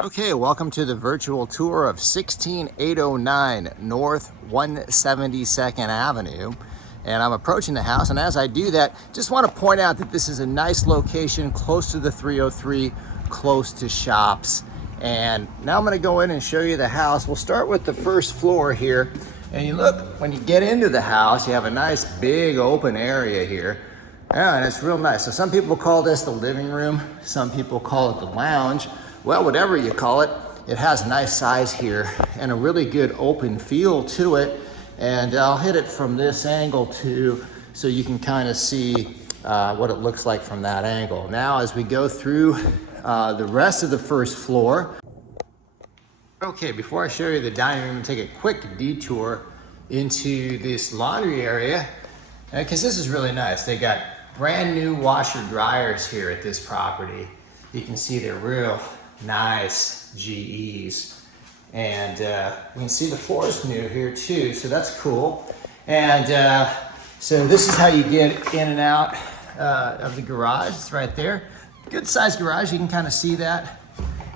Okay, welcome to the virtual tour of 16809 North 172nd Avenue. And I'm approaching the house, and as I do that, just want to point out that this is a nice location, close to the 303, close to shops. And now I'm going to go in and show you the house. We'll start with the first floor here. And you look, when you get into the house, you have a nice big open area here. Yeah, and it's real nice. So some people call this the living room, some people call it the lounge. Well, whatever you call it, it has a nice size here and a really good open feel to it. And I'll hit it from this angle too, so you can kind of see what it looks like from that angle. Now, as we go through the rest of the first floor. Okay, before I show you the dining room, take a quick detour into this laundry area, because this is really nice. They got brand new washer dryers here at this property. You can see they're real nice GEs, and you can see the floor is new here too, so that's cool. And so this is how you get in and out of the garage. It's right there. Good sized garage. You can kind of see that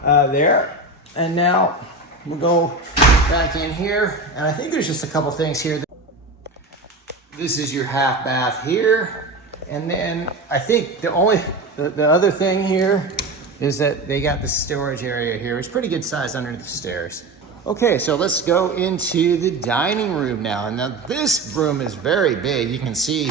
there. And now we'll go back in here, and I think there's just a couple things here. This is your half bath here, and then I think the other thing here is that they got the storage area here. It's pretty good size under the stairs. Okay, so let's go into the dining room now. And now this room is very big. You can see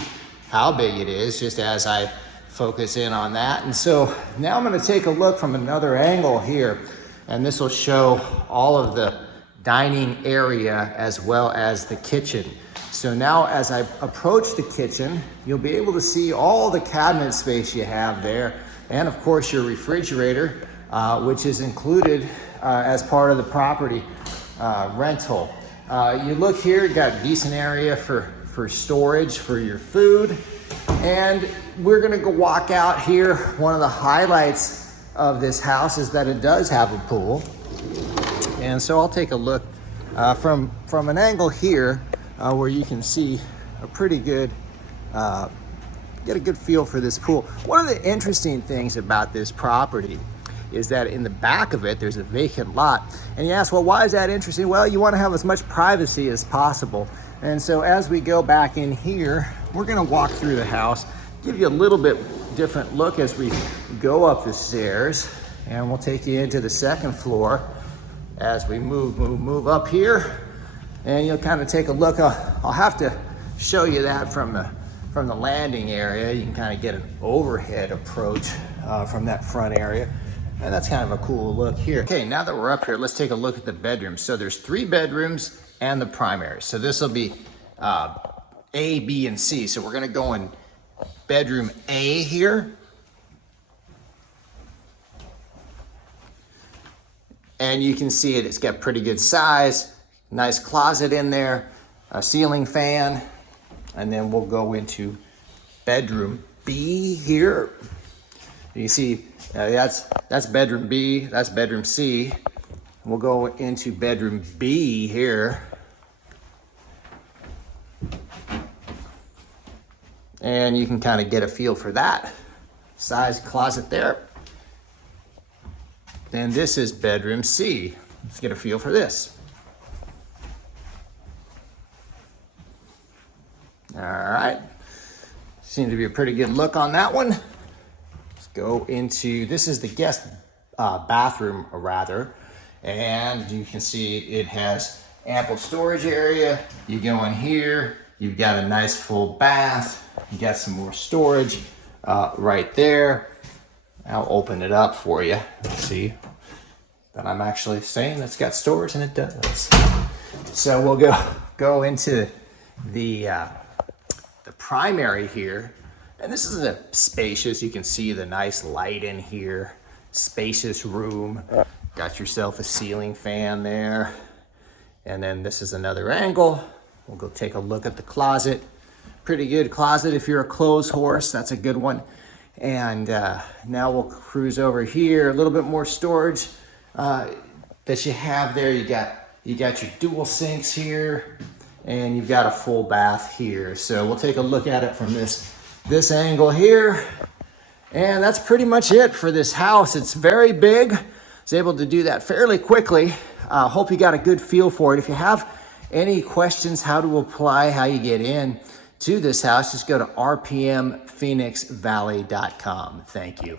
how big it is just as I focus in on that. And so now I'm gonna take a look from another angle here, and this will show all of the dining area as well as the kitchen. So now as I approach the kitchen, you'll be able to see all the cabinet space you have there, and of course your refrigerator, which is included as part of the property rental. You look here, you got a decent area for storage for your food. And we're gonna go walk out here. One of the highlights of this house is that it does have a pool. And so I'll take a look from an angle here where you can see a pretty good, get a good feel for this pool. One of the interesting things about this property is that in the back of it, there's a vacant lot. And you ask, well, why is that interesting? Well, you want to have as much privacy as possible. And so as we go back in here, we're gonna walk through the house, give you a little bit different look as we go up the stairs, and we'll take you into the second floor as we move up here. And you'll kind of take a look. I'll have to show you that from the landing area. You can kind of get an overhead approach from that front area. And that's kind of a cool look here. Okay, now that we're up here, let's take a look at the bedrooms. So there's 3 bedrooms and the primary. So this will be A, B, and C. So we're gonna go in bedroom A here. And you can see it's got pretty good size, nice closet in there, a ceiling fan. And then we'll go into bedroom B here. You see, that's bedroom B, that's bedroom C. We'll go into bedroom B here. And you can kind of get a feel for that. Size closet there. Then this is bedroom C. Let's get a feel for this. All right, seems to be a pretty good look on that one. Let's go into, this is the guest bathroom rather, and you can see it has ample storage area. You go in here, you've got a nice full bath, you got some more storage right there. I'll open it up for you. See that I'm actually saying it's got storage, and it does. So we'll go into the primary here, and this is a spacious. You can see the nice light in here. Spacious room. Got yourself a ceiling fan there, and then this is another angle. We'll go take a look at the closet. Pretty good closet if you're a clothes horse. That's a good one. And now we'll cruise over here. A little bit more storage that you have there. You got your dual sinks here, and you've got a full bath here. So we'll take a look at it from this angle here. And that's pretty much it for this house. It's very big. was able to do that fairly quickly. Hope you got a good feel for it. If you have any questions, how to apply, how you get in to this house, just go to rpmphoenixvalley.com. Thank you.